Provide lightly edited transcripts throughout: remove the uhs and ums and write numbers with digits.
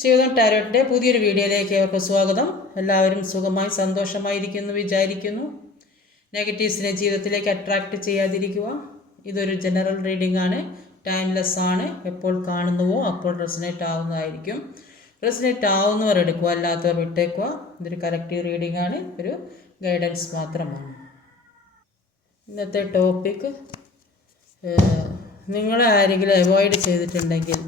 ശിവദം ടാരോട്ടിൻ്റെ പുതിയൊരു വീഡിയോയിലേക്ക് അവർക്ക് സ്വാഗതം. എല്ലാവരും സുഖമായി സന്തോഷമായിരിക്കുന്നു വിചാരിക്കുന്നു. നെഗറ്റീവ്സിനെ ജീവിതത്തിലേക്ക് അട്രാക്റ്റ് ചെയ്യാതിരിക്കുക. ഇതൊരു ജനറൽ റീഡിംഗ് ആണ്, ടൈംലെസ് ആണ്. എപ്പോൾ കാണുന്നുവോ അപ്പോൾ റെസനേറ്റ് ആവുന്നതായിരിക്കും. റെസനേറ്റ് ആവുന്നവർ എടുക്കുക, അല്ലാത്തവർ വിട്ടേക്കുക. ഇതൊരു കറക്റ്റീവ് റീഡിംഗ് ആണ്, ഒരു ഗൈഡൻസ് മാത്രമാണ്. ഇന്നത്തെ ടോപ്പിക്, നിങ്ങളെ ആരെങ്കിലും അവോയ്ഡ് ചെയ്തിട്ടുണ്ടെങ്കിൽ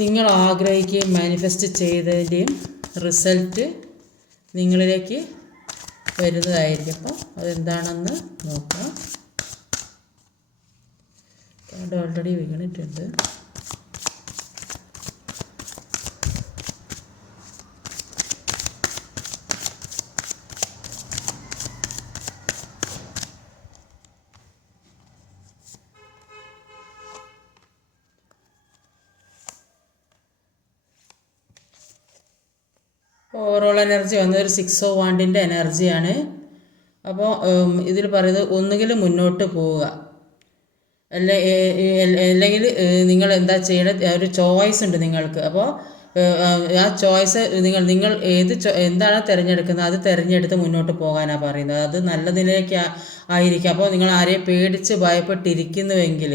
നിങ്ങൾ ആഗ്രഹിക്കുകയും മാനിഫെസ്റ്റ് ചെയ്തതിൻ്റെയും റിസൾട്ട് നിങ്ങളിലേക്ക് വരുന്നതായിരിക്കും. അപ്പോൾ അതെന്താണെന്ന് നോക്കാം. കാർഡ് ഓൾറെഡി വീണിട്ടുണ്ട്. ഓവറോൾ എനർജി വന്നത് ഒരു 6 of Wands എനർജിയാണ്. അപ്പോൾ ഇതിൽ പറയുന്നത് ഒന്നുകിൽ മുന്നോട്ട് പോവുക, അല്ലെങ്കിൽ നിങ്ങൾ എന്താ ചെയ്യണത്, ഒരു ചോയ്സ് ഉണ്ട് നിങ്ങൾക്ക്. അപ്പോൾ ആ ചോയ്സ് നിങ്ങൾ എന്താണ് തിരഞ്ഞെടുക്കുന്നത് അത് തിരഞ്ഞെടുത്ത് മുന്നോട്ട് പോകാനാണ് പറയുന്നത്. അത് നല്ലതിലേക്ക് ആയിരിക്കും. അപ്പോൾ നിങ്ങൾ ആരെയും പേടിച്ച് ഭയപ്പെട്ടിരിക്കുന്നുവെങ്കിൽ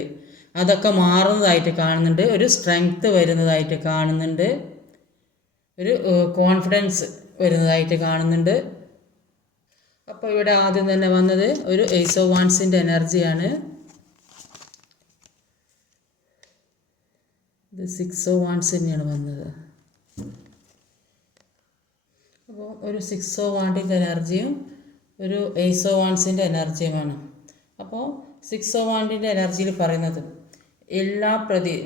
അതൊക്കെ മാറുന്നതായിട്ട് കാണുന്നുണ്ട്. ഒരു സ്ട്രെങ്ത്ത് വരുന്നതായിട്ട് കാണുന്നുണ്ട്. ഒരു കോൺഫിഡൻസ് വരുന്നതായിട്ട് കാണുന്നുണ്ട്. അപ്പോൾ ഇവിടെ ആദ്യം തന്നെ വന്നത് ഒരു Ace of Wands എനർജിയാണ്. ഇത് 6 of Wands തന്നെയാണ് വന്നത്. അപ്പോൾ ഒരു 6 of Wands എനർജിയും ഒരു Ace of Wands എനർജിയുമാണ്. അപ്പോൾ 6 of Wands എനർജിയിൽ പറയുന്നത്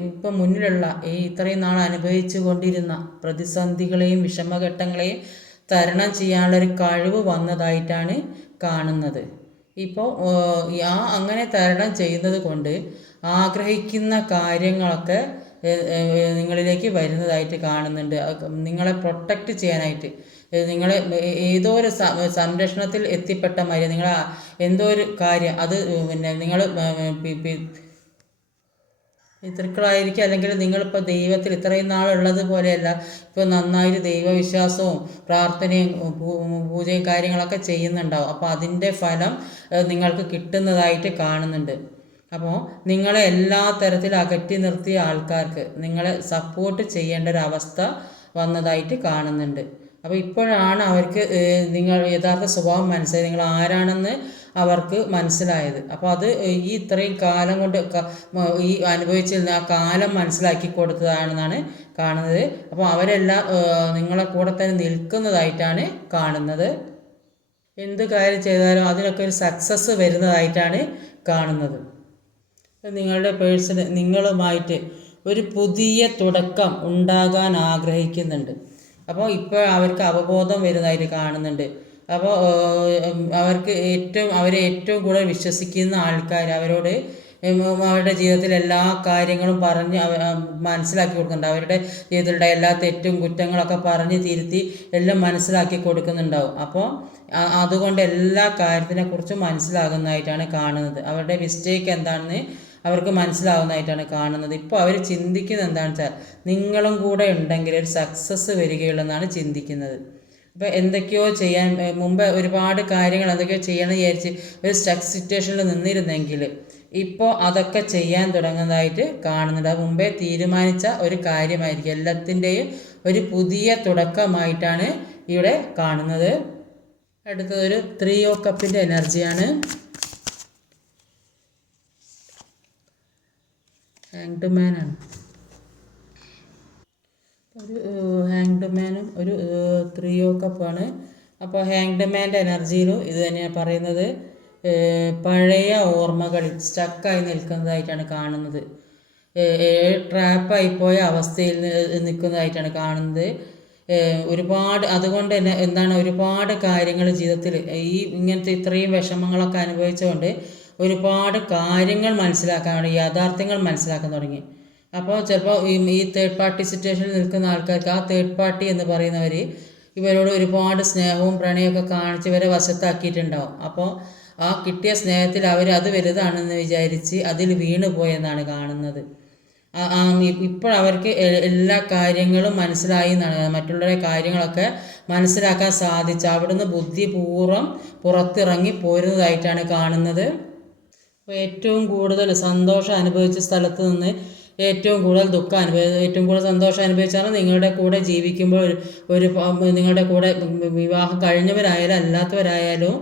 ഇപ്പം മുന്നിലുള്ള ഇത്രയും നാൾ അനുഭവിച്ചു കൊണ്ടിരുന്ന പ്രതിസന്ധികളെയും വിഷമഘട്ടങ്ങളെയും തരണം ചെയ്യാനുള്ളൊരു കഴിവ് വന്നതായിട്ടാണ് കാണുന്നത്. ഇപ്പോൾ അങ്ങനെ തരണം ചെയ്യുന്നത് കൊണ്ട് ആഗ്രഹിക്കുന്ന കാര്യങ്ങളൊക്കെ നിങ്ങളിലേക്ക് വരുന്നതായിട്ട് കാണുന്നുണ്ട്. നിങ്ങളെ പ്രൊട്ടക്റ്റ് ചെയ്യാനായിട്ട് നിങ്ങളെ ഏതോ ഒരു സംരക്ഷണത്തിൽ എത്തിപ്പെട്ട മാതിരി നിങ്ങൾ എന്തോ ഒരു കാര്യം അത് നിങ്ങൾ പിതൃക്കളായിരിക്കും, അല്ലെങ്കിൽ നിങ്ങളിപ്പോൾ ദൈവത്തിൽ ഇത്രയും നാളുള്ളത് പോലെയല്ല. ഇപ്പോൾ നന്നായിട്ട് ദൈവവിശ്വാസവും പ്രാർത്ഥനയും പൂജയും കാര്യങ്ങളൊക്കെ ചെയ്യുന്നുണ്ടാവും. അപ്പോൾ അതിൻ്റെ ഫലം നിങ്ങൾക്ക് കിട്ടുന്നതായിട്ട് കാണുന്നുണ്ട്. അപ്പോൾ നിങ്ങളെ എല്ലാ തരത്തിലും അകറ്റി നിർത്തിയ ആൾക്കാർക്ക് നിങ്ങളെ സപ്പോർട്ട് ചെയ്യേണ്ട ഒരു അവസ്ഥ വന്നതായിട്ട് കാണുന്നുണ്ട്. അപ്പോൾ ഇപ്പോഴാണ് അവർക്ക് നിങ്ങൾ യഥാർത്ഥ സ്വഭാവം മനസ്സിലായത്, നിങ്ങൾ ആരാണെന്ന് അവർക്ക് മനസ്സിലായത്. അപ്പോൾ അത് ഈ ഇത്രയും കാലം കൊണ്ട് ഈ അനുഭവിച്ചിരുന്ന ആ കാലം മനസ്സിലാക്കി കൊടുത്തതാണെന്നാണ് കാണുന്നത്. അപ്പോൾ അവരെല്ലാം നിങ്ങളെ കൂടെ തന്നെ നിൽക്കുന്നതായിട്ടാണ് കാണുന്നത്. എന്ത് കാര്യം ചെയ്താലും അതിനൊക്കെ ഒരു സക്സസ് വരുന്നതായിട്ടാണ് കാണുന്നത്. നിങ്ങളുടെ പേഴ്സണ് നിങ്ങളുമായിട്ട് ഒരു പുതിയ തുടക്കം ഉണ്ടാകാൻ ആഗ്രഹിക്കുന്നുണ്ട്. അപ്പോൾ ഇപ്പോൾ അവർക്ക് അവബോധം വരുന്നതായിട്ട് കാണുന്നുണ്ട്. അപ്പോൾ അവരെ ഏറ്റവും കൂടുതൽ വിശ്വസിക്കുന്ന ആൾക്കാർ അവരോട് അവരുടെ ജീവിതത്തിൽ എല്ലാ കാര്യങ്ങളും പറഞ്ഞ് മനസ്സിലാക്കി കൊടുക്കുന്നുണ്ട്. അവരുടെ ജീവിതത്തിലുള്ള എല്ലാ തെറ്റും കുറ്റങ്ങളൊക്കെ പറഞ്ഞ് തിരുത്തി എല്ലാം മനസ്സിലാക്കി കൊടുക്കുന്നുണ്ടാവും. അപ്പോൾ അതുകൊണ്ട് എല്ലാ കാര്യത്തിനെക്കുറിച്ചും മനസ്സിലാകുന്നതായിട്ടാണ് കാണുന്നത്. അവരുടെ മിസ്റ്റേക്ക് എന്താണെന്ന് അവർക്ക് മനസ്സിലാവുന്നതായിട്ടാണ് കാണുന്നത്. ഇപ്പോൾ അവർ ചിന്തിക്കുന്നത് എന്താണെന്ന് വെച്ചാൽ നിങ്ങളും കൂടെ ഉണ്ടെങ്കിൽ ഒരു സക്സസ് വരികയുള്ളെന്നാണ് ചിന്തിക്കുന്നത്. ഇപ്പോൾ എന്തൊക്കെയോ ചെയ്യാൻ മുമ്പ് ഒരുപാട് കാര്യങ്ങൾ എന്തൊക്കെയോ ചെയ്യണമെന്ന് വിചാരിച്ച് ഒരു സ്റ്റക്ക് സിറ്റുവേഷനിൽ നിന്നിരുന്നെങ്കിൽ ഇപ്പോൾ അതൊക്കെ ചെയ്യാൻ തുടങ്ങുന്നതായിട്ട് കാണുന്നുണ്ട്. അത് മുമ്പേ തീരുമാനിച്ച ഒരു കാര്യമായിരിക്കും. എല്ലാത്തിൻ്റെയും ഒരു പുതിയ തുടക്കമായിട്ടാണ് ഇവിടെ കാണുന്നത്. അടുത്തതൊരു 3 of Cups എനർജിയാണ്. ഹാങ്ഡ് മാനാണ്. ഒരു ഹാങ്ഡ് മാനും ഒരു 3 of Cups. അപ്പോൾ ഹാങ്ഡ് മാൻ്റെ എനർജിയിലും ഇത് തന്നെയാണ് പറയുന്നത്. പഴയ ഓർമ്മകളിൽ സ്റ്റക്കായി നിൽക്കുന്നതായിട്ടാണ് കാണുന്നത്. ട്രാപ്പായിപ്പോയ അവസ്ഥയിൽ നിൽക്കുന്നതായിട്ടാണ് കാണുന്നത്. അതുകൊണ്ട് തന്നെ എന്താണ് ഒരുപാട് കാര്യങ്ങൾ ജീവിതത്തിൽ ഇങ്ങനത്തെ ഇത്രയും വിഷമങ്ങളൊക്കെ അനുഭവിച്ചുകൊണ്ട് ഒരുപാട് കാര്യങ്ങൾ മനസ്സിലാക്കാൻ യാഥാർത്ഥ്യങ്ങൾ മനസ്സിലാക്കാൻ തുടങ്ങി. അപ്പോൾ ചിലപ്പോൾ ഈ തേർഡ് പാർട്ടി സിറ്റുവേഷനിൽ നിൽക്കുന്ന ആൾക്കാർക്ക് ആ തേർഡ് പാർട്ടി എന്ന് പറയുന്നവർ ഇവരോട് ഒരുപാട് സ്നേഹവും പ്രണയമൊക്കെ കാണിച്ച് ഇവരെ വശത്താക്കിയിട്ടുണ്ടാവും. അപ്പോൾ ആ കിട്ടിയ സ്നേഹത്തിൽ അവർ അത് വലുതാണെന്ന് വിചാരിച്ച് അതിൽ വീണു പോയെന്നാണ് കാണുന്നത്. ഇപ്പോൾ അവർക്ക് എല്ലാ കാര്യങ്ങളും മനസ്സിലായി എന്നാണ്, മറ്റുള്ളവരുടെ കാര്യങ്ങളൊക്കെ മനസ്സിലാക്കാൻ സാധിച്ചു. അവിടുന്ന് ബുദ്ധിപൂർവ്വം പുറത്തിറങ്ങി പോരുന്നതായിട്ടാണ് കാണുന്നത്. അപ്പോൾ ഏറ്റവും കൂടുതൽ സന്തോഷം അനുഭവിച്ച സ്ഥലത്ത് നിന്ന് ഏറ്റവും കൂടുതൽ ദുഃഖം ഏറ്റവും കൂടുതൽ സന്തോഷം അനുഭവിച്ചാൽ നിങ്ങളുടെ കൂടെ ജീവിക്കുമ്പോൾ നിങ്ങളുടെ കൂടെ വിവാഹം കഴിഞ്ഞവരായാലും അല്ലാത്തവരായാലും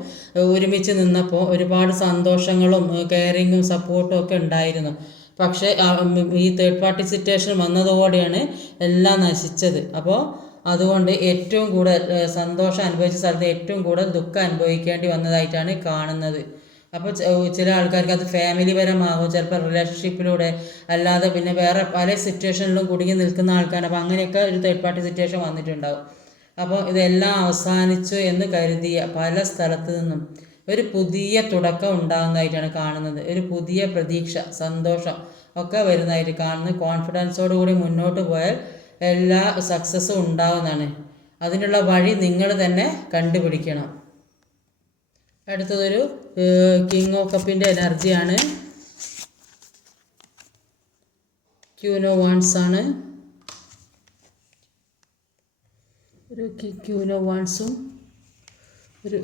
ഒരുമിച്ച് നിന്നപ്പോൾ ഒരുപാട് സന്തോഷങ്ങളും കെയറിങ്ങും സപ്പോർട്ടും ഒക്കെ ഉണ്ടായിരുന്നു. പക്ഷേ ഈ തേർഡ് പാർട്ടി സിറ്റുവേഷൻ വന്നതോടെയാണ് എല്ലാം നശിച്ചത്. അപ്പോൾ അതുകൊണ്ട് ഏറ്റവും കൂടുതൽ സന്തോഷം അനുഭവിച്ച സ്ഥലത്ത് ഏറ്റവും കൂടുതൽ ദുഃഖം അനുഭവിക്കേണ്ടി വന്നതായിട്ടാണ് കാണുന്നത്. അപ്പോൾ ചില ആൾക്കാർക്ക് അത് ഫാമിലി പരമാകും, ചിലപ്പോൾ റിലേഷൻഷിപ്പിലൂടെ, അല്ലാതെ പിന്നെ വേറെ പല സിറ്റുവേഷനിലും കുടുങ്ങി നിൽക്കുന്ന ആൾക്കാർ. അപ്പോൾ അങ്ങനെയൊക്കെ ഒരു തേർഡ് പാർട്ടി സിറ്റുവേഷൻ വന്നിട്ടുണ്ടാവും. അപ്പോൾ ഇതെല്ലാം അവസാനിച്ചു എന്ന് കരുതിയ പല സ്ഥലത്തു നിന്നും ഒരു പുതിയ തുടക്കം ഉണ്ടാകുന്നതായിട്ടാണ് കാണുന്നത്. ഒരു പുതിയ പ്രതീക്ഷ, സന്തോഷം ഒക്കെ വരുന്നതായിട്ട് കാണുന്നത്. കോൺഫിഡൻസോടുകൂടി മുന്നോട്ട് പോയാൽ എല്ലാ സക്സസ്സും ഉണ്ടാകുന്നതാണ്. അതിനുള്ള വഴി നിങ്ങൾ തന്നെ കണ്ടുപിടിക്കണം. അടുത്തതൊരു കിങ് ഓഫ് കപ്പിൻ്റെ എനർജിയാണ്. ക്യൂൻ ഓഫ് വാൻഡ്സ് ആണ്. ഒരു ക്യൂൻ ഓഫ് വാൻഡ്സും ഒരു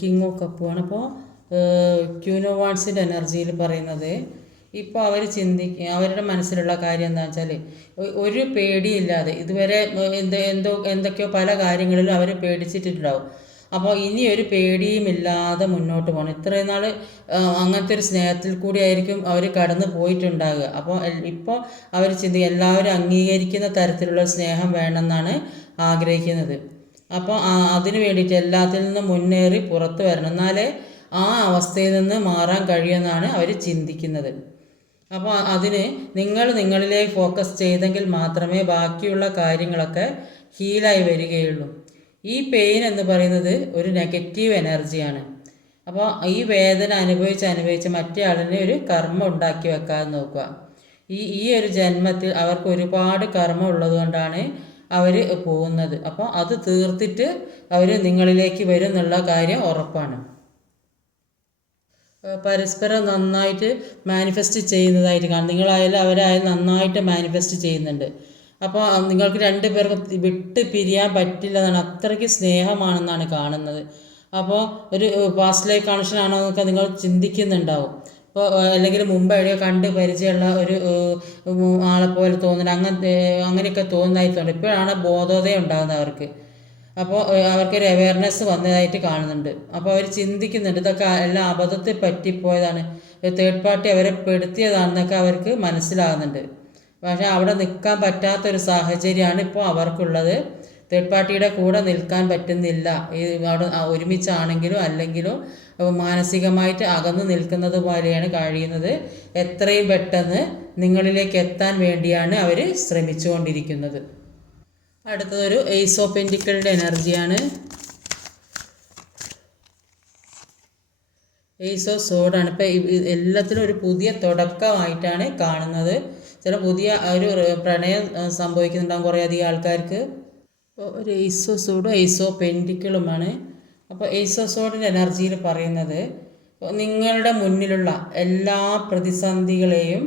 കിങ് ഓഫ് കപ്പുമാണ്. അപ്പോൾ ക്യൂൻ ഓഫ് വാൻഡ്സിൻ്റെ എനർജിയിൽ പറയുന്നത്, ഇപ്പോൾ അവർ അവരുടെ മനസ്സിലുള്ള കാര്യം എന്താണെന്ന് വെച്ചാൽ ഒരു പേടിയില്ലാതെ ഇതുവരെ എന്തൊക്കെയോ പല കാര്യങ്ങളിലും അവർ പേടിച്ചിട്ടുണ്ടാവും. അപ്പോൾ ഇനി ഒരു പേടിയുമില്ലാതെ മുന്നോട്ട് പോകണം. ഇത്രയും നാൾ അങ്ങനത്തെ ഒരു സ്നേഹത്തിൽ കൂടി ആയിരിക്കും അവർ കടന്നു പോയിട്ടുണ്ടാകുക. അപ്പോൾ ഇപ്പോൾ അവർ എല്ലാവരും അംഗീകരിക്കുന്ന തരത്തിലുള്ള സ്നേഹം വേണമെന്നാണ് ആഗ്രഹിക്കുന്നത്. അപ്പോൾ അതിന് വേണ്ടിയിട്ട് എല്ലാത്തിൽ നിന്നും മുന്നേറി പുറത്ത് വരണം, എന്നാലേ ആ അവസ്ഥയിൽ നിന്ന് മാറാൻ കഴിയുമെന്നാണ് അവർ ചിന്തിക്കുന്നത്. അപ്പോൾ അതിന് നിങ്ങളിലേക്ക് ഫോക്കസ് ചെയ്തെങ്കിൽ മാത്രമേ ബാക്കിയുള്ള കാര്യങ്ങളൊക്കെ ഹീലായി വരികയുള്ളൂ. ഈ പെയിൻ എന്ന് പറയുന്നത് ഒരു നെഗറ്റീവ് എനർജിയാണ്. അപ്പോൾ ഈ വേദന അനുഭവിച്ച് മറ്റേ ആളിനെ ഒരു കർമ്മം ഉണ്ടാക്കി വെക്കാതെ നോക്കുക. ഈ ഒരു ജന്മത്തിൽ അവർക്ക് ഒരുപാട് കർമ്മം ഉള്ളതുകൊണ്ടാണ് അവർ പോകുന്നത്. അപ്പോൾ അത് തീർത്തിട്ട് അവർ നിങ്ങളിലേക്ക് വരും എന്നുള്ള കാര്യം ഉറപ്പാണ്. പരസ്പരം നന്നായിട്ട് മാനിഫെസ്റ്റ് ചെയ്യുന്നതായിട്ട് കാണും. നിങ്ങളായാലും അവരായാലും നന്നായിട്ട് മാനിഫെസ്റ്റ് ചെയ്യുന്നുണ്ട്. അപ്പോൾ നിങ്ങൾക്ക് രണ്ടു പേർക്കും വിട്ട് പിരിയാൻ പറ്റില്ലെന്നാണ്, അത്രയ്ക്ക് സ്നേഹമാണെന്നാണ് കാണുന്നത്. അപ്പോൾ ഒരു പാസ്റ്റ് ലൈഫ് കണക്ഷൻ ആണോ എന്നൊക്കെ നിങ്ങൾ ചിന്തിക്കുന്നുണ്ടാവും. ഇപ്പോൾ അല്ലെങ്കിൽ മുമ്പ് എവിടെയോ കണ്ട് പരിചയമുള്ള ഒരു ആളെപ്പോലെ തോന്നുന്നത്, അങ്ങനെയൊക്കെ തോന്നുന്നതായി തോന്നുന്നു. ഇപ്പോഴാണ് ബോധോദയം ഉണ്ടാകുന്നത് അവർക്ക്. അപ്പോൾ അവർക്കൊരു അവയർനെസ് വന്നതായിട്ട് കാണുന്നുണ്ട്. അപ്പോൾ അവർ ചിന്തിക്കുന്നുണ്ട് ഇതൊക്കെ എല്ലാം അബദ്ധത്തിൽ പറ്റിപ്പോയതാണ്, തേർഡ് പാർട്ടി അവരെ പെടുത്തിയതാണെന്നൊക്കെ അവർക്ക് മനസ്സിലാകുന്നുണ്ട്. പക്ഷേ അവിടെ നിൽക്കാൻ പറ്റാത്തൊരു സാഹചര്യമാണ് ഇപ്പോൾ അവർക്കുള്ളത്. തേർഡ് പാർട്ടിയുടെ കൂടെ നിൽക്കാൻ പറ്റുന്നില്ല. അവിടെ ഒരുമിച്ചാണെങ്കിലും അല്ലെങ്കിലും മാനസികമായിട്ട് അകന്നു നിൽക്കുന്നത് പോലെയാണ് കഴിയുന്നത്. എത്രയും പെട്ടെന്ന് നിങ്ങളിലേക്ക് എത്താൻ വേണ്ടിയാണ് അവർ ശ്രമിച്ചുകൊണ്ടിരിക്കുന്നത്. അടുത്തതൊരു ഏസ് ഓഫ് പെന്റിക്കിളിൻ്റെ എനർജിയാണ്. ഏസ് ഓഫ് സോഡാണ്. ഇപ്പം എല്ലാത്തിനും ഒരു പുതിയ തുടക്കമായിട്ടാണ് കാണുന്നത്. ചില പുതിയ ഒരു പ്രണയം സംഭവിക്കുന്നുണ്ടാകും കുറേയധികം ആൾക്കാർക്ക്. അപ്പോൾ ഒരു ഏസ് ഓഫ് സോഡും ഏസ് ഓഫ് പെന്റിക്കിളുമാണ്. അപ്പോൾ ഏസ് ഓഫ് സോഡിൻ്റെ എനർജിയിൽ പറയുന്നത് നിങ്ങളുടെ മുന്നിലുള്ള എല്ലാ പ്രതിസന്ധികളെയും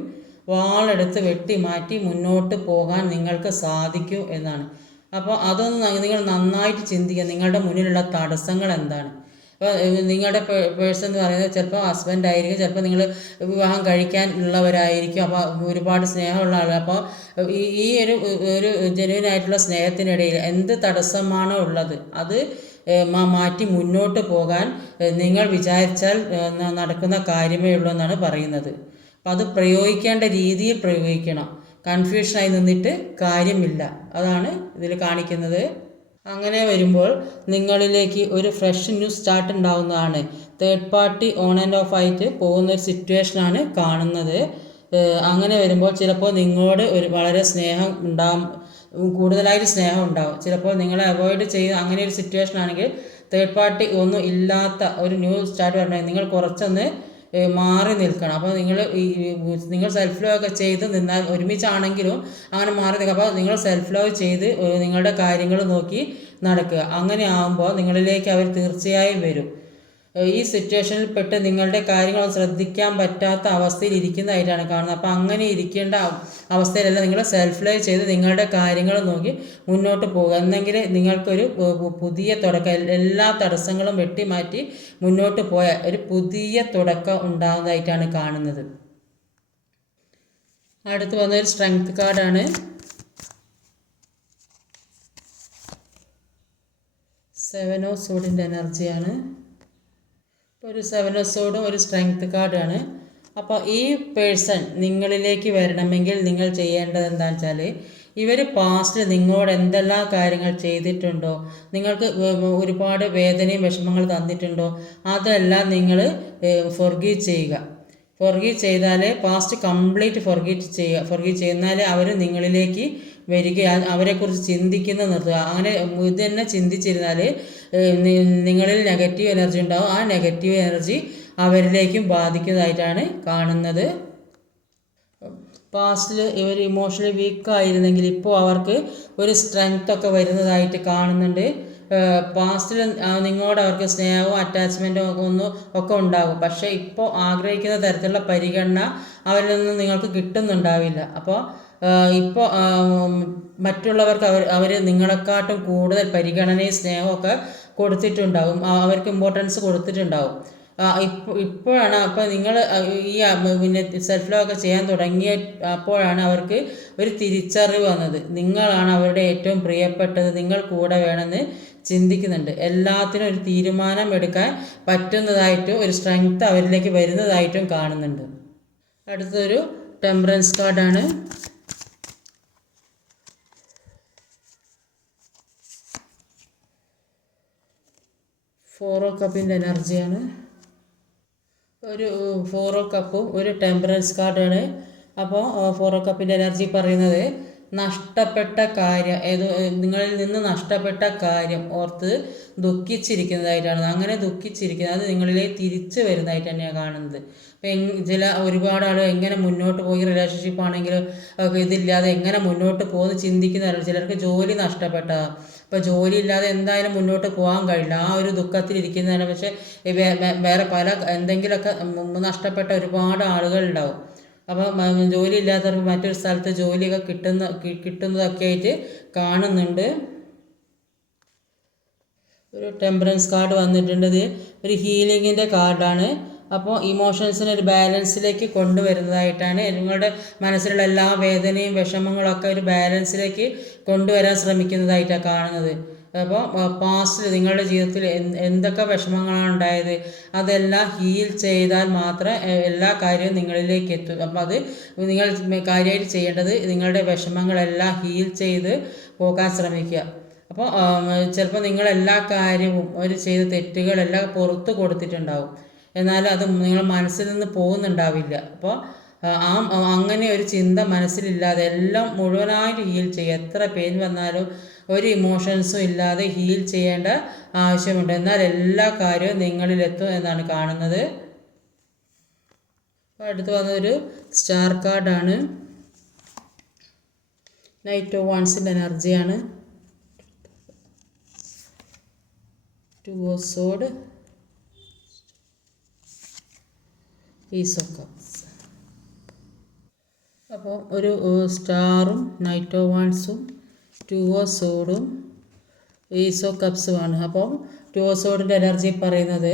വാളെടുത്ത് വെട്ടിമാറ്റി മുന്നോട്ട് പോകാൻ നിങ്ങൾക്ക് സാധിക്കൂ എന്നാണ്. അപ്പോൾ അതൊന്ന് നിങ്ങൾ നന്നായിട്ട് ചിന്തിക്കുക, നിങ്ങളുടെ മുന്നിലുള്ള തടസ്സങ്ങൾ എന്താണ്. അപ്പോൾ നിങ്ങളുടെ പേഴ്സൺ എന്ന് പറയുന്നത് ചിലപ്പോൾ ഹസ്ബൻഡ് ആയിരിക്കും, ചിലപ്പോൾ നിങ്ങൾ വിവാഹം കഴിക്കാൻ ഉള്ളവരായിരിക്കും. അപ്പോൾ ഒരുപാട് സ്നേഹമുള്ള ആൾ. അപ്പോൾ ഈ ഒരു ജെന്യുവൻ ആയിട്ടുള്ള സ്നേഹത്തിനിടയിൽ എന്ത് തടസ്സമാണോ ഉള്ളത് അത് മാറ്റി മുന്നോട്ട് പോകാൻ നിങ്ങൾ വിചാരിച്ചാൽ നടക്കുന്ന കാര്യമേ ഉള്ളൂ എന്നാണ് പറയുന്നത്. അപ്പോൾ അത് പ്രയോഗിക്കേണ്ട രീതിയിൽ പ്രയോഗിക്കണം. കൺഫ്യൂഷനായി നിന്നിട്ട് കാര്യമില്ല. അതാണ് ഇതിൽ കാണിക്കുന്നത്. അങ്ങനെ വരുമ്പോൾ നിങ്ങളിലേക്ക് ഒരു ഫ്രഷ് ന്യൂ സ്റ്റാർട്ട് ഉണ്ടാവുന്നതാണ്. Third party on and of ആയിട്ട് പോകുന്നൊരു സിറ്റുവേഷനാണ് കാണുന്നത്. അങ്ങനെ വരുമ്പോൾ ചിലപ്പോൾ നിങ്ങളോട് വളരെ സ്നേഹം ഉണ്ടാകും, കൂടുതലായിട്ട് സ്നേഹം ഉണ്ടാവും. ചിലപ്പോൾ നിങ്ങളെ അവോയ്ഡ് ചെയ്യുന്ന അങ്ങനെ ഒരു സിറ്റുവേഷൻ ആണെങ്കിൽ തേർഡ് പാർട്ടി ഒന്നും ഇല്ലാത്ത ഒരു ന്യൂ സ്റ്റാർട്ട് വരണമെങ്കിൽ നിങ്ങൾ കുറച്ചൊന്ന് മാറി നിൽക്കണം. അപ്പോൾ നിങ്ങൾ സെൽഫ് ലവ് ഒക്കെ ചെയ്ത് നിന്നാൽ ഒരുമിച്ചാണെങ്കിലും അങ്ങനെ മാറി നിൽക്കുക. അപ്പോൾ നിങ്ങൾ സെൽഫ് ലവ് ചെയ്ത് നിങ്ങളുടെ കാര്യങ്ങൾ നോക്കി നടക്കുക. അങ്ങനെ ആകുമ്പോൾ നിങ്ങളിലേക്ക് അവർ തീർച്ചയായും വരും. ഈ സിറ്റുവേഷനിൽ പെട്ട് നിങ്ങളുടെ കാര്യങ്ങൾ ശ്രദ്ധിക്കാൻ പറ്റാത്ത അവസ്ഥയിൽ ഇരിക്കുന്നതായിട്ടാണ് കാണുന്നത്. അപ്പോൾ അങ്ങനെ ഇരിക്കേണ്ട അവസ്ഥയിലല്ല, നിങ്ങൾ സെൽഫ് ലൈവ് ചെയ്ത് നിങ്ങളുടെ കാര്യങ്ങൾ നോക്കി മുന്നോട്ട് പോകുക. എന്നെങ്കിൽ നിങ്ങൾക്കൊരു പുതിയ തുടക്കം, എല്ലാ തടസ്സങ്ങളും വെട്ടിമാറ്റി മുന്നോട്ട് പോയ ഒരു പുതിയ തുടക്കം ഉണ്ടാകുന്നതായിട്ടാണ് കാണുന്നത്. അടുത്ത് വന്നൊരു സ്ട്രെങ്ത് കാർഡാണ്. സെവൻ ഓഫ് സോഡിൻ്റെ എനർജിയാണ്. ഒരു സെവൻ ഓഫ് സോഡും ഒരു സ്ട്രെങ്ത് കാർഡാണ്. അപ്പോൾ ഈ പേഴ്സൺ നിങ്ങളിലേക്ക് വരണമെങ്കിൽ നിങ്ങൾ ചെയ്യേണ്ടത് എന്താണെന്ന് വെച്ചാൽ, ഇവർ പാസ്റ്റിൽ നിങ്ങളോട് എന്തെല്ലാം കാര്യങ്ങൾ ചെയ്തിട്ടുണ്ടോ, നിങ്ങൾക്ക് ഒരുപാട് വേദനയും വിഷമങ്ങൾ തന്നിട്ടുണ്ടോ, അതെല്ലാം നിങ്ങൾ ഫൊർഗീവ് ചെയ്യുക. ഫൊർഗീവ് ചെയ്താൽ പാസ്റ്റ് കംപ്ലീറ്റ് ഫൊർഗീവ് ചെയ്യുന്നാലേ അവർ നിങ്ങളിലേക്ക് വരികയാണ്. അവരെക്കുറിച്ച് ചിന്തിക്കുന്നത് നിർത്തുക. അങ്ങനെ ഇത് തന്നെ ചിന്തിച്ചിരുന്നാൽ നിങ്ങളിൽ നെഗറ്റീവ് എനർജി ഉണ്ടാവും. ആ നെഗറ്റീവ് എനർജി അവരിലേക്കും ബാധിക്കുന്നതായിട്ടാണ് കാണുന്നത്. പാസ്റ്റിൽ ഇവർ ഇമോഷണലി വീക്കായിരുന്നെങ്കിൽ ഇപ്പോൾ അവർക്ക് ഒരു സ്ട്രെങ്ത് ഒക്കെ വരുന്നതായിട്ട് കാണുന്നുണ്ട്. പാസ്റ്റിൽ നിങ്ങളോട് അവർക്ക് സ്നേഹവും അറ്റാച്ച്മെൻറ്റും ഒക്കെ ഉണ്ടാകും. പക്ഷേ ഇപ്പോൾ ആഗ്രഹിക്കുന്ന തരത്തിലുള്ള പരിഗണന അവരിൽ നിന്ന് നിങ്ങൾക്ക് കിട്ടുന്നുണ്ടാവില്ല. അപ്പോൾ ഇപ്പോൾ മറ്റുള്ളവർക്ക് അവർ നിങ്ങളെക്കാട്ടും കൂടുതൽ പരിഗണനയും സ്നേഹമൊക്കെ കൊടുത്തിട്ടുണ്ടാകും. അവർക്ക് ഇമ്പോർട്ടൻസ് കൊടുത്തിട്ടുണ്ടാകും. ഇപ്പോഴാണ് അപ്പോൾ നിങ്ങൾ ഈ പിന്നെ സെൽഫ് ലവ് ഒക്കെ ചെയ്യാൻ തുടങ്ങിയ അപ്പോഴാണ് അവർക്ക് ഒരു തിരിച്ചറിവ് വന്നത്. നിങ്ങളാണ് അവരുടെ ഏറ്റവും പ്രിയപ്പെട്ടത്, നിങ്ങൾ കൂടെ വേണമെന്ന് ചിന്തിക്കുന്നുണ്ട്. എല്ലാത്തിനും ഒരു തീരുമാനം എടുക്കാൻ പറ്റുന്നതായിട്ടും ഒരു സ്ട്രെങ്ത് അവരിലേക്ക് വരുന്നതായിട്ടും കാണുന്നുണ്ട്. അടുത്തൊരു ടെമ്പറൻസ് കാർഡാണ്. ഫോർ ഓഫ് കപ്പിൻ്റെ എനർജിയാണ്. ഒരു ഫോർ ഓഫ് കപ്പും ഒരു ടെമ്പറൻസ് കാർഡാണ്. അപ്പോൾ ഫോർ ഓഫ് കപ്പിൻ്റെ എനർജി പറയുന്നത് നഷ്ടപ്പെട്ട കാര്യം, നിങ്ങളിൽ നിന്ന് നഷ്ടപ്പെട്ട കാര്യം ഓർത്ത് ദുഃഖിച്ചിരിക്കുന്നതായിട്ടാണ്. അങ്ങനെ ദുഃഖിച്ചിരിക്കുന്നത് അത് നിങ്ങളിലേക്ക് തിരിച്ചു വരുന്നതായിട്ട് തന്നെയാണ് കാണുന്നത്. അപ്പം ഒരുപാട് ആൾ എങ്ങനെ മുന്നോട്ട് പോയി, റിലേഷൻഷിപ്പ് ആണെങ്കിലും ഇതില്ലാതെ എങ്ങനെ മുന്നോട്ട് പോകുന്നു ചിന്തിക്കുന്നവരാണ്. ചിലർക്ക് ജോലി നഷ്ടപ്പെട്ടതാണ്. ഇപ്പോൾ ജോലി ഇല്ലാതെ എന്തായാലും മുന്നോട്ട് പോകാൻ കഴിയില്ല, ആ ഒരു ദുഃഖത്തിലിരിക്കുന്നതാണ്. പക്ഷേ വേറെ പല എന്തെങ്കിലുമൊക്കെ നഷ്ടപ്പെട്ട ഒരുപാട് ആളുകളുണ്ടാവും. അപ്പോൾ ജോലി ഇല്ലാത്തവർക്ക് മറ്റൊരു സ്ഥലത്ത് ജോലിയൊക്കെ കിട്ടുന്നതൊക്കെ ആയിട്ട് കാണുന്നുണ്ട്. ഒരു ടെമ്പറൻസ് കാർഡ് വന്നിട്ടുണ്ട്. ഇത് ഒരു ഹീലിങ്ങിൻ്റെ കാർഡാണ്. അപ്പോൾ ഇമോഷൻസിനെ ഒരു ബാലൻസിലേക്ക് കൊണ്ടുവരുന്നതായിട്ടാണ്. നിങ്ങളുടെ മനസ്സിലുള്ള എല്ലാ വേദനയും വിഷമങ്ങളൊക്കെ ഒരു ബാലൻസിലേക്ക് കൊണ്ടുവരാൻ ശ്രമിക്കുന്നതായിട്ടാണ് കാണുന്നത്. അപ്പോൾ പാസ്റ്റിൽ നിങ്ങളുടെ ജീവിതത്തിൽ എന്തൊക്കെ വിഷമങ്ങളാണ് ഉണ്ടായത് അതെല്ലാം ഹീൽ ചെയ്താൽ മാത്രമേ എല്ലാ കാര്യവും നിങ്ങളിലേക്ക് എത്തൂ. അപ്പോൾ അത് നിങ്ങൾ കാര്യമായിട്ട് ചെയ്യേണ്ടത് നിങ്ങളുടെ വിഷമങ്ങളെല്ലാം ഹീൽ ചെയ്ത് പോകാൻ ശ്രമിക്കുക. അപ്പോൾ ചിലപ്പോൾ നിങ്ങളെല്ലാ കാര്യവും ഒരു ചെയ്ത തെറ്റുകളെല്ലാം പുറത്ത് കൊടുത്തിട്ടുണ്ടാവും, എന്നാലും അത് നിങ്ങൾ മനസ്സിൽ നിന്ന് പോകുന്നുണ്ടാവില്ല. അപ്പോൾ അങ്ങനെ ഒരു ചിന്ത മനസ്സിലില്ലാതെ എല്ലാം മുഴുവനായിട്ട് ഹീൽ ചെയ്യുക. എത്ര പെയിൻ വന്നാലും ഒരു ഇമോഷൻസും ഇല്ലാതെ ഹീൽ ചെയ്യേണ്ട ആവശ്യമുണ്ട്. എന്നാൽ എല്ലാ കാര്യവും നിങ്ങളിലെത്തും എന്നാണ് കാണുന്നത്. അടുത്ത് വന്നൊരു സ്റ്റാർ കാർഡാണ്. നൈറ്റ് ഓഫ് വാൻസിൻ്റെ എനർജിയാണ്. Two of sword, ace of cups. അപ്പോൾ ഒരു സ്റ്റാറും നൈറ്റ് ഓഫ് വാൻസും ടു ഓഫ് സോഡും ഈസ് ഓഫ് കപ്സുമാണ്. അപ്പോൾ ടു ഓഫ് സോഡിൻ്റെ എനർജി പറയുന്നത്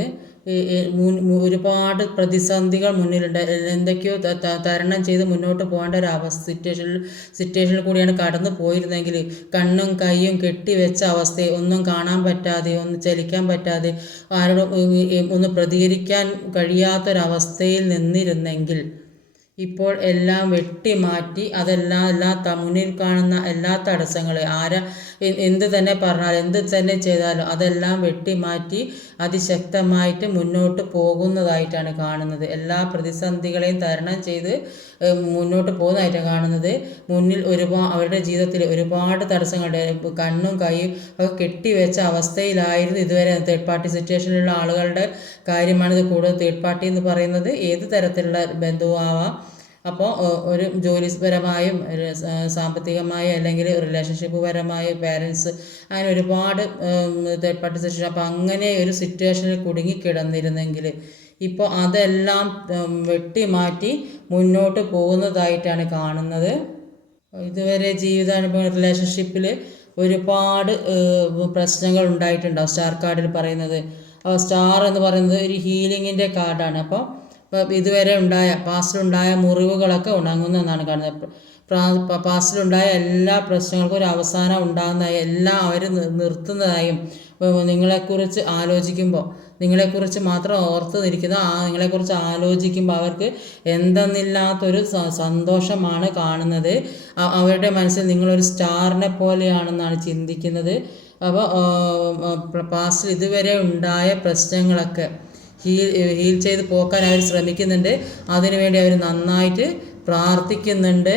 ഒരുപാട് പ്രതിസന്ധികൾ മുന്നിലുണ്ട്. എന്തൊക്കെയോ തരണം ചെയ്ത് മുന്നോട്ട് പോകേണ്ട ഒരു സിറ്റുവേഷനിൽ കൂടിയാണ് കടന്നു പോയിരുന്നെങ്കിൽ കണ്ണും കൈയും കെട്ടിവെച്ച അവസ്ഥയെ ഒന്നും കാണാൻ പറ്റാതെ, ഒന്ന് ചലിക്കാൻ പറ്റാതെ, ആരോടും ഒന്ന് പ്രതികരിക്കാൻ കഴിയാത്തൊരവസ്ഥയിൽ നിന്നിരുന്നെങ്കിൽ ഇപ്പോൾ എല്ലാം വെട്ടിമാറ്റി അതെല്ലാം മുന്നിൽ കാണുന്ന എല്ലാ തടസ്സങ്ങൾ എന്ത് തന്നെ പറഞ്ഞാലും എന്ത് തന്നെ ചെയ്താലും അതെല്ലാം വെട്ടിമാറ്റി അതിശക്തമായിട്ട് മുന്നോട്ട് പോകുന്നതായിട്ടാണ് കാണുന്നത്. എല്ലാ പ്രതിസന്ധികളെയും തരണം ചെയ്ത് മുന്നോട്ട് പോകുന്നതായിട്ടാണ് കാണുന്നത്. മുന്നിൽ അവരുടെ ജീവിതത്തിൽ ഒരുപാട് തടസ്സങ്ങളുണ്ട്. കണ്ണും കൈയും ഒക്കെ കെട്ടിവെച്ച അവസ്ഥയിലായിരുന്നു ഇതുവരെ. തേർഡ് പാർട്ടി സിറ്റുവേഷനിലുള്ള ആളുകളുടെ കാര്യമാണിത്. കൂടുതൽ തേർഡ് പാർട്ടി എന്ന് പറയുന്നത് ഏത് തരത്തിലുള്ള ബന്ധവും ആവാം. അപ്പോൾ ഒരു ജോലിപരമായും സാമ്പത്തികമായും അല്ലെങ്കിൽ റിലേഷൻഷിപ്പ് പരമായും പാരൻസ് അങ്ങനെ ഒരുപാട് തേർഡ് പാർട്ടി സിറ്റുവേഷൻ, അപ്പോൾ അങ്ങനെ ഒരു സിറ്റുവേഷനിൽ കുടുങ്ങിക്കിടന്നിരുന്നെങ്കിൽ ഇപ്പോൾ അതെല്ലാം വെട്ടി മാറ്റി മുന്നോട്ട് പോകുന്നതായിട്ടാണ് കാണുന്നത്. ഇതുവരെ ജീവിതാനുഭവ റിലേഷൻഷിപ്പിൽ ഒരുപാട് പ്രശ്നങ്ങൾ ഉണ്ടായിട്ടുണ്ടാവും. സ്റ്റാർ കാർഡിൽ പറയുന്നത്, അപ്പോൾ സ്റ്റാർ എന്ന് പറയുന്നത് ഒരു ഹീലിങ്ങിൻ്റെ കാർഡാണ്. അപ്പോൾ ഇതുവരെ പാസ്റ്റിലുണ്ടായ മുറിവുകളൊക്കെ ഉണങ്ങുന്നതെന്നാണ് കാണുന്നത്. പാസ്റ്റിലുണ്ടായ എല്ലാ പ്രശ്നങ്ങൾക്കും ഒരു അവസാനം ഉണ്ടാകുന്നതായി, എല്ലാം അവർ നിർത്തുന്നതായും, നിങ്ങളെക്കുറിച്ച് ആലോചിക്കുമ്പോൾ നിങ്ങളെക്കുറിച്ച് മാത്രം ഓർത്ത് നിൽക്കുന്ന നിങ്ങളെക്കുറിച്ച് ആലോചിക്കുമ്പോൾ അവർക്ക് എന്തെന്നില്ലാത്തൊരു സന്തോഷമാണ് കാണുന്നത്. അവരുടെ മനസ്സിൽ നിങ്ങളൊരു സ്റ്റാറിനെ പോലെയാണെന്നാണ് ചിന്തിക്കുന്നത്. അപ്പോൾ പാസ്റ്റിൽ ഇതുവരെ ഉണ്ടായ പ്രശ്നങ്ങളൊക്കെ ഹീൽ ചെയ്ത് പോക്കാൻ അവർ ശ്രമിക്കുന്നുണ്ട്. അതിനുവേണ്ടി അവർ നന്നായിട്ട് പ്രാർത്ഥിക്കുന്നുണ്ട്.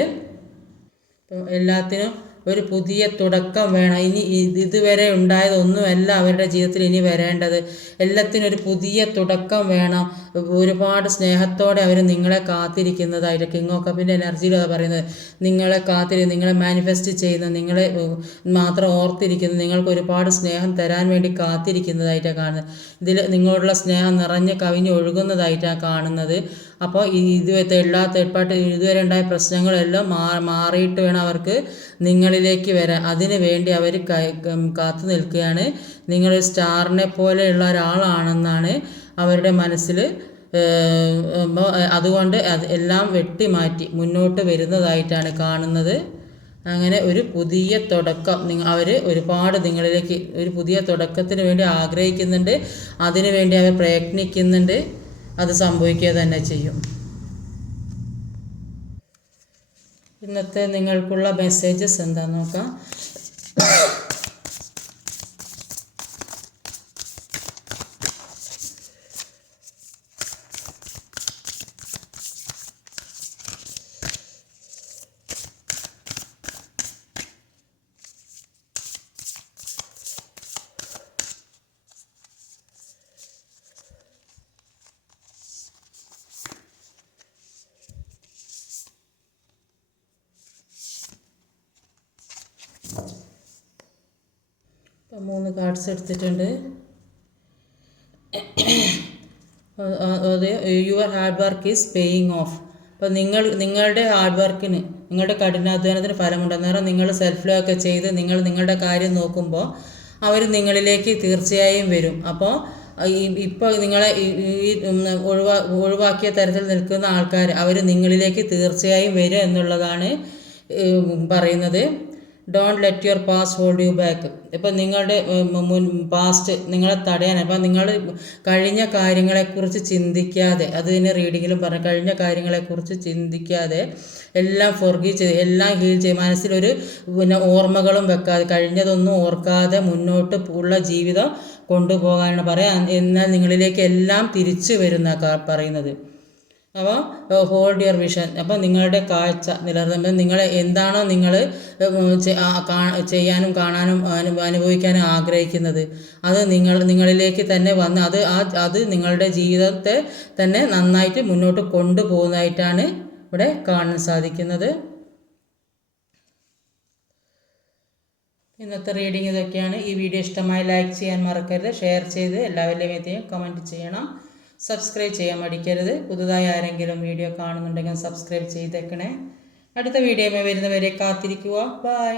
എല്ലാത്തിനും ഒരു പുതിയ തുടക്കം വേണം. ഇനി ഇതുവരെ ഉണ്ടായതൊന്നുമല്ല അവരുടെ ജീവിതത്തിൽ ഇനി വരേണ്ടത്. എല്ലാത്തിനും ഒരു പുതിയ തുടക്കം വേണം. ഒരുപാട് സ്നേഹത്തോടെ അവർ നിങ്ങളെ കാത്തിരിക്കുന്നതായിട്ട് കിങ് ഓഫ് കപ്പിൻ്റെ എനർജിയിലാണ് പറയുന്നത്. നിങ്ങളെ നിങ്ങളെ മാനിഫെസ്റ്റ് ചെയ്യുന്ന, നിങ്ങളെ മാത്രം ഓർത്തിരിക്കുന്ന, നിങ്ങൾക്ക് ഒരുപാട് സ്നേഹം തരാൻ വേണ്ടി കാത്തിരിക്കുന്നതായിട്ടാണ് കാണുന്നത്. ഇതിൽ നിങ്ങളോടുള്ള സ്നേഹം നിറഞ്ഞ് കവിഞ്ഞ് ഒഴുകുന്നതായിട്ടാണ് കാണുന്നത്. അപ്പോൾ എല്ലാ തേർഡ് പാർട്ടി ഇതുവരെ ഉണ്ടായ പ്രശ്നങ്ങളെല്ലാം മാറിയിട്ട് വേണം അവർക്ക് നിങ്ങളിലേക്ക് വരാൻ. അതിനു വേണ്ടി അവർ കാത്തു നിൽക്കുകയാണ്. നിങ്ങൾ സ്റ്റാറിനെ പോലെയുള്ള ഒരാളാണെന്നാണ് അവരുടെ മനസ്സിൽ. അതുകൊണ്ട് എല്ലാം വെട്ടിമാറ്റി മുന്നോട്ട് വരുന്നതായിട്ടാണ് കാണുന്നത്. അങ്ങനെ ഒരു പുതിയ തുടക്കം അവർ ഒരുപാട് നിങ്ങളിലേക്ക് ഒരു പുതിയ തുടക്കത്തിന് വേണ്ടി ആഗ്രഹിക്കുന്നുണ്ട്. അതിനു വേണ്ടി അവർ പ്രയത്നിക്കുന്നുണ്ട്. അത് സംഭവിക്കുക തന്നെ ചെയ്യും. ഇന്നത്തെ നിങ്ങൾക്കുള്ള മെസ്സേജസ് എന്താണെന്ന് നോക്കാം. ഇപ്പം 3 കാർഡ്സ് എടുത്തിട്ടുണ്ട്. അത് your hard work is paying of. അപ്പോൾ നിങ്ങളുടെ ഹാർഡ് വർക്കിന്, നിങ്ങളുടെ കഠിനാധ്വാനത്തിന് ഫലമുണ്ട്. അന്നേരം നിങ്ങൾ സെൽഫ് ലോ ഒക്കെ ചെയ്ത് നിങ്ങളുടെ കാര്യം നോക്കുമ്പോൾ അവർ നിങ്ങളിലേക്ക് തീർച്ചയായും വരും. അപ്പോൾ ഇപ്പോൾ നിങ്ങളെ ഈ ഒഴിവാക്കിയ തരത്തിൽ നിൽക്കുന്ന ആൾക്കാർ അവർ നിങ്ങളിലേക്ക് തീർച്ചയായും വരും എന്നുള്ളതാണ് പറയുന്നത്. Don't let your past hold you back. ഇപ്പം നിങ്ങളുടെ പാസ്റ്റ് നിങ്ങളെ തടയാൻ, അപ്പം നിങ്ങൾ കഴിഞ്ഞ കാര്യങ്ങളെക്കുറിച്ച് ചിന്തിക്കാതെ, അത് തന്നെ റീഡിങ്ങിലും പറഞ്ഞു, കഴിഞ്ഞ കാര്യങ്ങളെക്കുറിച്ച് ചിന്തിക്കാതെ എല്ലാം ഫോർഗീവ് ചെയ്ത് എല്ലാം ഹീൽ ചെയ്ത് മനസ്സിലൊരു ഓർമ്മകളും വെക്കാതെ, കഴിഞ്ഞതൊന്നും ഓർക്കാതെ മുന്നോട്ട് ഉള്ള ജീവിതം കൊണ്ടുപോകാനാണ് പറയാം. എന്നാൽ നിങ്ങളിലേക്ക് എല്ലാം തിരിച്ചു വരുന്ന പറയുന്നത്. അപ്പോൾ ഹോൾഡ് യുവർ വിഷൻ. അപ്പോൾ നിങ്ങളുടെ കാഴ്ച നിലനിർത്തുമ്പോൾ നിങ്ങൾ എന്താണോ നിങ്ങൾ ചെയ്യാനും കാണാനും അനുഭവിക്കാനും ആഗ്രഹിക്കുന്നത് അത് നിങ്ങളിലേക്ക് തന്നെ വന്ന് അത് നിങ്ങളുടെ ജീവിതത്തെ തന്നെ നന്നായിട്ട് മുന്നോട്ട് കൊണ്ടുപോകുന്നതായിട്ടാണ് ഇവിടെ കാണാൻ സാധിക്കുന്നത്. ഇന്നത്തെ റീഡിങ് ഇതൊക്കെയാണ്. ഈ വീഡിയോ ഇഷ്ടമായി ലൈക്ക് ചെയ്യാൻ മറക്കരുത്. ഷെയർ ചെയ്ത് എല്ലാവരുടെയും എത്തിയും കമൻറ്റ് ചെയ്യണം. സബ്സ്ക്രൈബ് ചെയ്യാൻ മടിക്കരുത്. പുതുതായി ആരെങ്കിലും വീഡിയോ കാണുന്നുണ്ടെങ്കിൽ സബ്സ്ക്രൈബ് ചെയ്തേക്കണേ. അടുത്ത വീഡിയോയിൽ വരുന്നവരെ കാത്തിരിക്കുക. ബൈ.